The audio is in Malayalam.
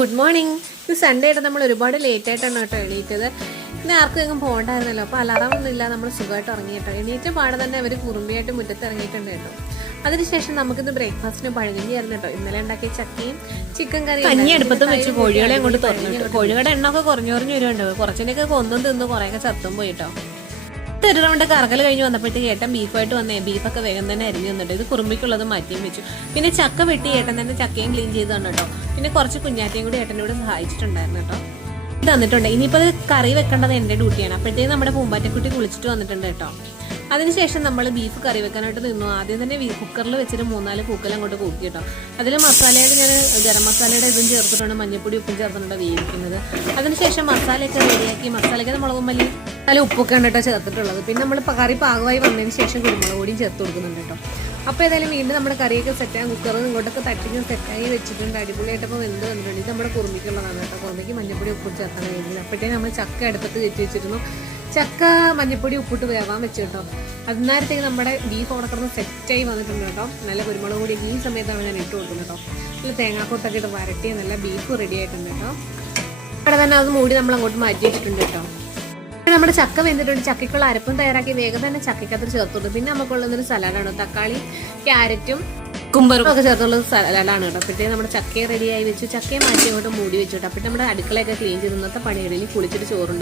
Good morning. ഇത് സൺഡേ ആയിട്ട് നമ്മൾ ഒരുപാട് ലേറ്റ് ആയിട്ടാണ് കേട്ടോ എണീറ്റത്. ഇന്ന് ആർക്കും എങ്ങും പോകണ്ടായിരുന്നല്ലോ, അപ്പോൾ അലാറം ഒന്നും ഇല്ല, നമ്മൾ സുഖമായിട്ട് ഇറങ്ങിയിട്ടോ. എണീറ്റ പാടെ തന്നെ അവർ കുറുമ്പിയായിട്ട് മുറ്റത്ത് ഇറങ്ങിയിട്ടുണ്ട് കേട്ടോ. അതിനുശേഷം നമുക്കിന്ന് ബ്രേക്ക്ഫാസ്റ്റിന് പഴകഞ്ഞിയായിരുന്നു കേട്ടോ. ഇന്നലെ ഉണ്ടാക്കിയ ചക്കയും ചിക്കൻ കറി കഞ്ഞി അടുപ്പത്തും വെച്ച് കോഴികളെ അങ്ങോട്ട് തുറന്നു. കോഴികളുടെ എണ്ണമൊക്കെ കുറഞ്ഞു വരുന്നുണ്ട്. കുറച്ചിനൊക്കെ കൊന്നും തിന്ന് കുറേയൊക്കെ ചത്തും പോയിട്ടോ. ഒരു റൗണ്ട് കറക്കൽ കഴിഞ്ഞ് വന്നപ്പോഴത്തേക്ക് ഏട്ടൻ ബീഫായിട്ട് വന്നേ. ബീഫൊക്കെ വേഗം തന്നെ അരിഞ്ഞു വന്നിട്ട് ഇത് കുറുമ്പിക്കുള്ളത് മാറ്റിയും വെച്ചു. പിന്നെ ചക്ക വെട്ടി ഏട്ടൻ തന്നെ ചക്കയും ക്ലീൻ ചെയ്ത് തന്നു കേട്ടോ. പിന്നെ കുറച്ച് കുഞ്ഞാറ്റയും കൂടി ഏട്ടനോട് സഹായിച്ചിട്ടുണ്ടായിരുന്നു കേട്ടോ. ഇത് തന്നിട്ടുണ്ട്. ഇനിയിപ്പോൾ അത് കറി വെക്കേണ്ടത് എൻ്റെ ഡ്യൂട്ടിയാണ്. അപ്പോഴത്തേക്ക് നമ്മുടെ പൂമ്പാറ്റക്കുട്ടി കുളിച്ചിട്ട് വന്നിട്ടുണ്ട് കേട്ടോ. അതിനുശേഷം നമ്മൾ ബീഫ് കറി വെക്കാനായിട്ട് നിന്നു. ആദ്യം തന്നെ കുക്കറിൽ വെച്ചിട്ട് 3-4 കൂക്കൽ അങ്ങോട്ട് കൂക്കി കേട്ടോ. അതിൽ മസാലയായിട്ട് ഞാൻ ഗരം മസാലയുടെ ഇതും ചേർത്തിട്ടുണ്ട്, മഞ്ഞപ്പൊടി ഉപ്പും ചേർത്തിട്ടുണ്ട് വേവിക്കുന്നത്. അതിനുശേഷം മസാലയൊക്കെ റെഡിയാക്കി, മസാലയ്ക്ക് മുളകും മല്ലി നല്ല ഉപ്പൊക്കെ ഉണ്ട് കേട്ടോ ചേർത്തിട്ടുള്ളത്. പിന്നെ നമ്മൾ കറി പാകമായി വന്നതിന് ശേഷം കുരുമുളക് പൊടിയും ചേർത്ത് കൊടുക്കുന്നുണ്ട് കേട്ടോ. അപ്പോൾ ഏതായാലും വീണ്ടും നമ്മുടെ കറിയൊക്കെ സെറ്റായി കുക്കറിൽ ഇങ്ങോട്ടൊക്കെ തട്ടിച്ച് സെറ്റായി വെച്ചിട്ടുണ്ട്. അടിപൊളിയായിട്ടപ്പോൾ വെന്ത് വന്നിട്ടുണ്ട്. ഇത് നമ്മുടെ കുറുമിക്കുള്ളതാണ് കേട്ടോ. കുറുമിക്ക് മഞ്ഞപ്പൊടി ഉപ്പും ചേർത്താണ് വേണ്ടത്. അപ്പോഴത്തേക്കും നമ്മൾ ചക്ക അടുപ്പത്ത് കയറ്റി വെച്ചിരുന്നു. ചക്ക മഞ്ഞപ്പൊടി ഉപ്പിട്ട് വേവാൻ വെച്ചു കേട്ടോ. അന്നേരത്തേക്ക് നമ്മുടെ ബീഫ് ഉണക്കുന്ന സെറ്റായി വന്നിട്ടുണ്ട് കേട്ടോ. നല്ല കുരുമുളക് പൊടി ഈ സമയത്താണ് ഞാൻ ഇട്ട് കൊടുക്കുന്നത് കേട്ടോ. നല്ല തേങ്ങാക്കൊത്തൊക്കെ ഇട്ട് വരട്ടി നല്ല ബീഫ് റെഡി ആയിട്ടുണ്ട് കേട്ടോ. അവിടെ തന്നെ അത് മൂടി നമ്മൾ അങ്ങോട്ട് മാറ്റി വെച്ചിട്ടുണ്ട് കേട്ടോ. നമ്മുടെ ചക്ക വെന്തിട്ടുണ്ട്. ചക്കയ്ക്കുള്ള അരപ്പും തയ്യാറാക്കി വേഗം തന്നെ ചക്കയ്ക്കകത്ത് ചേർത്തുള്ളൂ. പിന്നെ നമുക്കുള്ളതൊരു സലാഡാണ്. തക്കാളി, ക്യാരറ്റും കുമ്പറും ഒക്കെ ചേർത്തുള്ള സലാഡാണ് കേട്ടോ. അപ്പോഴത്തേക്ക് നമ്മുടെ ചക്കയെ റെഡിയായി വെച്ചു. ചക്കയെ മാറ്റി അങ്ങോട്ട് മൂടി വെച്ചു കേട്ടോ. അപ്പോൾ നമ്മുടെ അടുക്കളയൊക്കെ ക്ലീൻ ചെയ്ത് ഇന്നത്തെ പണിയിടയിൽ കുളിച്ചിട്ട് ചോറുണ്ട്.